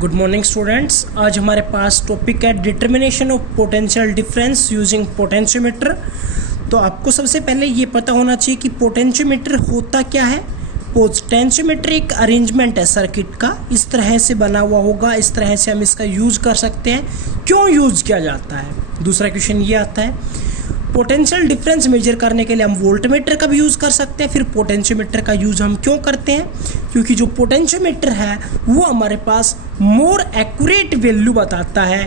Good morning students. आज हमारे पास topic है determination of potential difference using potentiometer. तो आपको सबसे पहले ये पता होना चाहिए कि पोटेंशियोमीटर होता क्या है। पोटेंशियोमीटर एक अरेंजमेंट है सर्किट का, इस तरह से बना हुआ होगा, इस तरह से हम इसका यूज़ कर सकते हैं। क्यों यूज़ किया जाता है? दूसरा क्वेश्चन ये आता है पोटेंशियल डिफरेंस मेजर करने के लिए हम वोल्टमीटर का भी यूज़ कर सकते हैं। फिर पोटेंशियोमीटर का यूज़ हम क्यों करते हैं? क्योंकि जो पोटेंशियोमीटर है वो हमारे पास मोर एक्यूरेट वैल्यू बताता है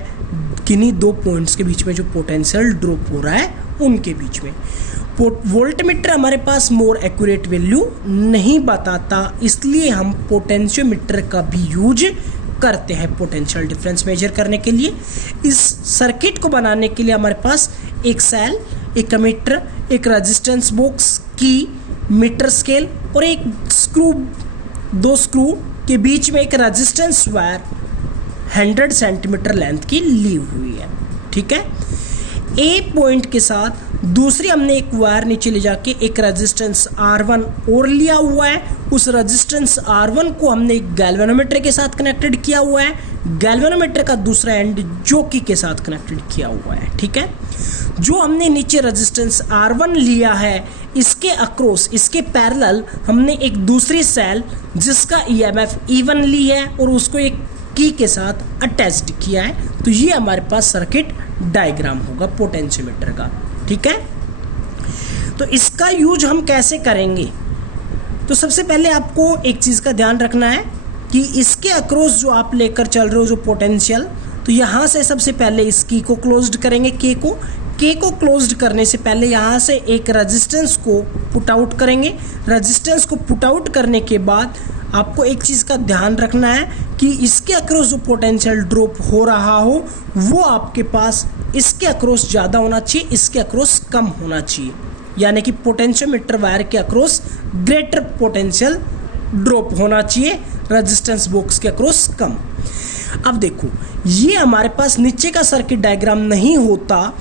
किन्हीं दो पॉइंट्स के बीच में जो पोटेंशियल ड्रॉप हो रहा है उनके बीच में। वोल्टमीटर हमारे पास मोर एक्यूरेट वैल्यू नहीं बताता, इसलिए हम पोटेंशियोमीटर का भी यूज करते हैं पोटेंशियल डिफरेंस मेजर करने के लिए। इस सर्किट को बनाने के लिए हमारे पास एक सेल, एक एमीटर, एक रेजिस्टेंस बॉक्स, की, मीटर स्केल और एक स्क्रू, दो स्क्रू के बीच में एक रेजिस्टेंस वायर 100 सेंटीमीटर लेंथ की ली हुई है। ठीक है, ए पॉइंट के साथ दूसरी हमने एक वायर नीचे ले जाके एक रेजिस्टेंस R1 और लिया हुआ है। उस रेजिस्टेंस R1 को हमने एक गैल्वेनोमीटर के साथ कनेक्टेड किया हुआ है। गैल्वेनोमीटर का दूसरा एंड जॉकी के साथ कनेक्टेड किया हुआ है। ठीक है, जो हमने नीचे रेजिस्टेंस R1 लिया है इसके अक्रॉस, इसके पैरेलल हमने एक दूसरी सेल जिसका EMF E1 ली है और उसको एक की के साथ अटैच्ड किया है। तो ये हमारे पास सर्किट डायग्राम होगा पोटेंशियोमीटर का। ठीक है, तो इसका यूज हम कैसे करेंगे? तो सबसे पहले आपको एक चीज़ का ध्यान रखना है कि इसके अक्रॉस जो आप लेकर चल रहे हो जो पोटेंशियल, तो यहाँ से सबसे पहले इस की को क्लोज्ड करेंगे। के को क्लोज्ड करने से पहले यहाँ से एक रेजिस्टेंस को पुट आउट करेंगे। रेजिस्टेंस को पुट आउट करने के बाद आपको एक चीज़ का ध्यान रखना है कि इसके अक्रॉस जो पोटेंशियल ड्रॉप हो रहा हो वो आपके पास इसके अक्रॉस ज़्यादा होना चाहिए, इसके अक्रॉस कम होना चाहिए। यानी कि पोटेंशियोमीटर वायर के अक्रॉस ग्रेटर पोटेंशियल ड्रॉप होना चाहिए, रेजिस्टेंस बॉक्स के अक्रॉस कम। अब देखो, ये हमारे पास नीचे का सर्किट डायग्राम नहीं होता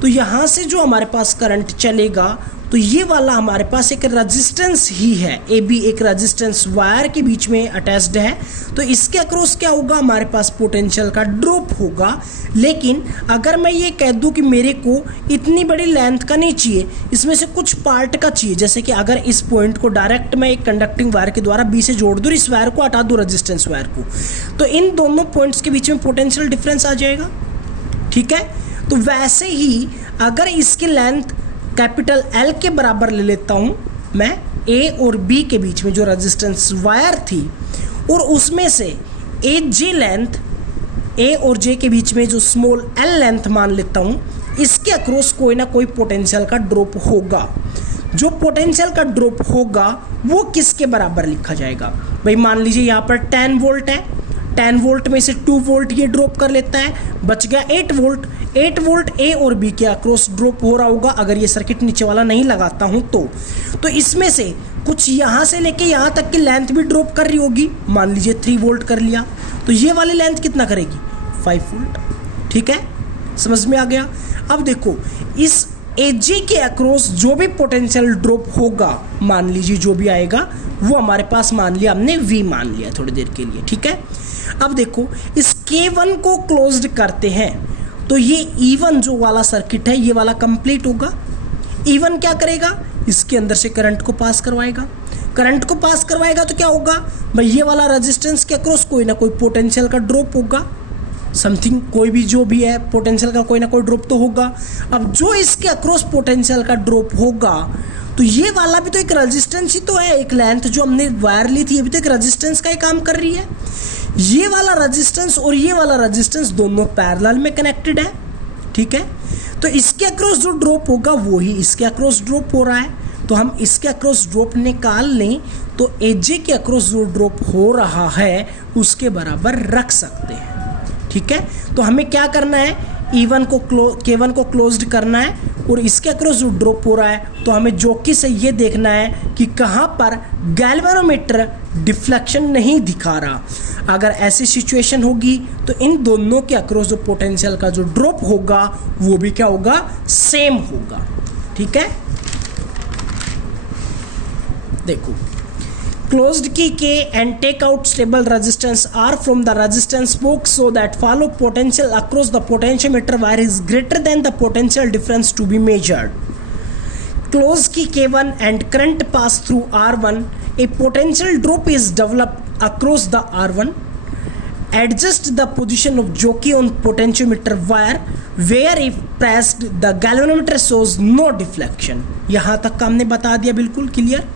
तो यहाँ से जो हमारे पास करंट चलेगा तो ये वाला हमारे पास एक रेजिस्टेंस ही है। ए बी एक रेजिस्टेंस वायर के बीच में अटैच्ड है, तो इसके अक्रॉस क्या होगा? हमारे पास पोटेंशियल का ड्रॉप होगा। लेकिन अगर मैं ये कह दूं कि मेरे को इतनी बड़ी लेंथ का नहीं चाहिए, इसमें से कुछ पार्ट का चाहिए, जैसे कि अगर इस पॉइंट को डायरेक्ट मैं एक कंडक्टिंग वायर के द्वारा बी से जोड़ दूँ, इस वायर को हटा दूँ रेजिस्टेंस वायर को, तो इन दोनों पॉइंट्स के बीच में पोटेंशियल डिफरेंस आ जाएगा। ठीक है, तो वैसे ही अगर इसकी लेंथ कैपिटल L के बराबर ले लेता हूँ मैं A और B के बीच में जो रेजिस्टेंस वायर थी, और उसमें से AJ लेंथ, A और J के बीच में जो स्मॉल l लेंथ मान लेता हूँ, इसके अक्रॉस कोई ना कोई पोटेंशियल का ड्रॉप होगा। जो पोटेंशियल का ड्रॉप होगा वो किसके बराबर लिखा जाएगा? भाई मान लीजिए यहाँ पर 10 वोल्ट है, 10 वोल्ट में से 2 वोल्ट ये ड्रॉप कर लेता है, बच गया 8 वोल्ट। 8 वोल्ट ए और बी के अक्रॉस ड्रॉप हो रहा होगा अगर ये सर्किट नीचे वाला नहीं लगाता हूँ तो इसमें से कुछ यहाँ से लेके यहाँ तक की लेंथ भी ड्रॉप कर रही होगी। मान लीजिए 3 वोल्ट कर लिया, तो ये वाली लेंथ कितना करेगी? 5 वोल्ट। ठीक है, समझ में आ गया? अब देखो, इस एजी के अक्रॉस जो भी पोटेंशियल ड्रॉप होगा, मान लीजिए जो भी आएगा वो हमारे पास मान लिया हमने V मान लिया थोड़ी देर के लिए। ठीक है, अब देखो इस K1 को क्लोज्ड करते हैं तो ये E1 जो वाला सर्किट है ये वाला कंप्लीट होगा। E1 क्या करेगा? इसके अंदर से करंट को पास करवाएगा। करंट को पास करवाएगा तो क्या होगा भाई? ये वाला रेजिस्टेंस के अक्रॉस कोई ना कोई पोटेंशियल का ड्रॉप होगा, समथिंग कोई भी जो भी है पोटेंशियल का कोई ना कोई ड्रॉप तो होगा। अब जो इसके अक्रॉस पोटेंशियल का ड्रॉप होगा तो ये वाला भी तो एक रेजिस्टेंस ही तो है, एक लेंथ जो हमने वायर ली थी ये भी तो एक रेजिस्टेंस का ही काम कर रही है। ये वाला रेजिस्टेंस और ये वाला रेजिस्टेंस दोनों पैरेलल में कनेक्टेड है। ठीक है, तो इसके अक्रॉस जो ड्रॉप होगा वो ही इसके अक्रॉस ड्रॉप हो रहा है, तो हम इसके अक्रॉस ड्रॉप निकाल लें तो एजे के अक्रॉस जो ड्रॉप हो रहा है उसके बराबर रख सकते हैं। ठीक है, तो हमें क्या करना है? E1 को K1 को क्लोज्ड करना है और इसके अक्रॉस जो ड्रॉप हो रहा है तो हमें जॉकी से ये देखना है कि कहाँ पर गैल्वेनोमीटर डिफ्लेक्शन नहीं दिखा रहा। अगर ऐसी सिचुएशन होगी तो इन दोनों के अक्रॉस जो पोटेंशियल का जो ड्रॉप होगा वो भी क्या होगा? सेम होगा। ठीक है, देखो closed key K and take out stable resistance R from the resistance box so that follow potential across the potentiometer wire is greater than the potential difference to be measured. Closed key K1 and current pass through R1, a potential drop is developed across the R1. Adjust the position of jockey on potentiometer wire where if pressed the galvanometer shows no deflection. यहाँ तक हमने बता दिया, बिल्कुल clear.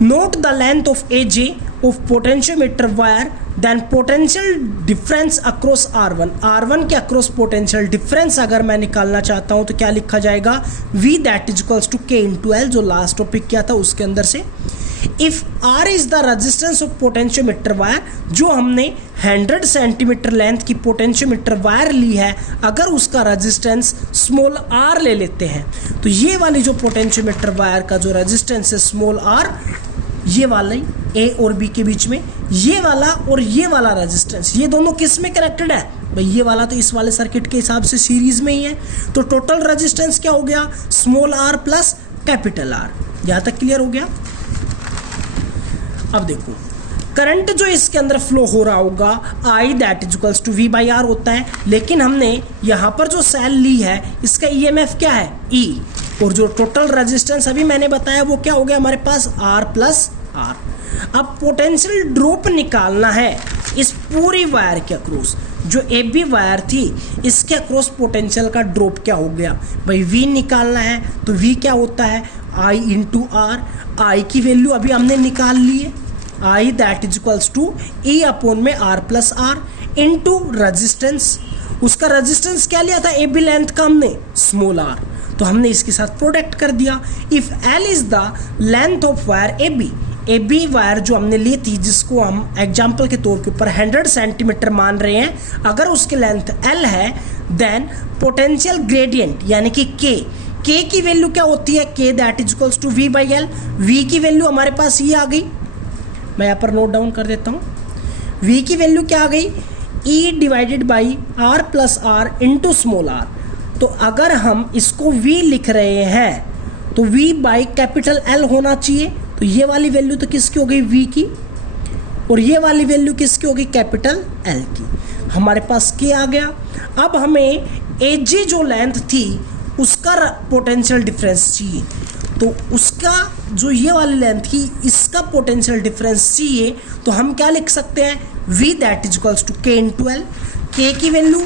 Note the length of AJ of potentiometer wire, then potential difference across R1. R1 के across potential difference अगर मैं निकालना चाहता हूँ तो क्या लिखा जाएगा, V that is equals to K into L, जो लास्ट टॉपिक किया था उसके अंदर से. If R is the resistance of potentiometer wire, जो हमने 100 सेंटीमीटर लेंथ की पोटेंशियोमीटर वायर ली है, अगर उसका रेजिस्टेंस स्मॉल r ले लेते हैं तो ये वाली जो पोटेंशियोमीटर वायर का जो रेजिस्टेंस है स्मॉल r, ये वाला A और B के बीच में, ये वाला और ये वाला रेजिस्टेंस, ये दोनों किस में कनेक्टेड है भाई, ये वाला तो इस वाले सर्किट के हिसाब से सीरीज में ही है. तो टोटल रेजिस्टेंस क्या हो गया, small r plus capital R. यहाँ तक क्लियर हो गया. अब देखो करंट जो इसके अंदर फ्लो हो रहा होगा I that is equals to V by R होता है, लेकिन हमने यहाँ पर जो सेल ली है इसका EMF क्या है, E, और जो टोटल रेजिस्टेंस अभी मैंने बताया वो क्या हो गया हमारे पास R प्लस R. अब पोटेंशियल ड्रॉप निकालना है इस पूरी वायर के अक्रॉस, जो AB वायर थी इसके अक्रॉस पोटेंशियल का ड्रॉप क्या हो गया भाई, V निकालना है. तो V क्या होता है, I इंटू R. I की वैल्यू अभी हमने निकाल ली है, I that is equals to E upon में R plus R into resistance. उसका रेजिस्टेंस क्या लिया था, AB लेंथ का हमने स्मॉल r, तो हमने इसके साथ प्रोडक्ट कर दिया. If L is the length of wire AB wire जो हमने ली थी, जिसको हम एग्जाम्पल के तौर के ऊपर 100 सेंटीमीटर मान रहे हैं, अगर उसकी लेंथ L है देन पोटेंशियल ग्रेडियंट यानी कि K की वैल्यू क्या होती है, K that is equals to V by L. V की वैल्यू हमारे पास ये आ गई, मैं यहाँ पर नोट डाउन कर देता हूँ. V की वैल्यू क्या आ गई, E divided by R plus R into small r. तो अगर हम इसको V लिख रहे हैं तो V बाई कैपिटल L होना चाहिए. तो ये वाली वैल्यू तो किसकी हो गई, V की, और ये वाली वैल्यू किसकी हो गई, कैपिटल L की. हमारे पास K आ गया. अब हमें AG जो लेंथ थी उसका पोटेंशियल डिफरेंस चाहिए, तो उसका जो ये वाली लेंथ थी इसका पोटेंशियल डिफरेंस चाहिए. तो हम क्या लिख सकते हैं, V that is equals to K into L. K की वैल्यू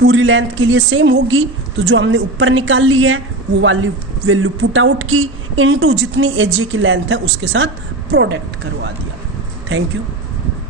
पूरी लेंथ के लिए सेम होगी, तो जो हमने ऊपर निकाल ली है वो वाली वैल्यू पुट आउट की, इनटू जितनी AG की लेंथ है उसके साथ प्रोडक्ट करवा दिया. Thank you.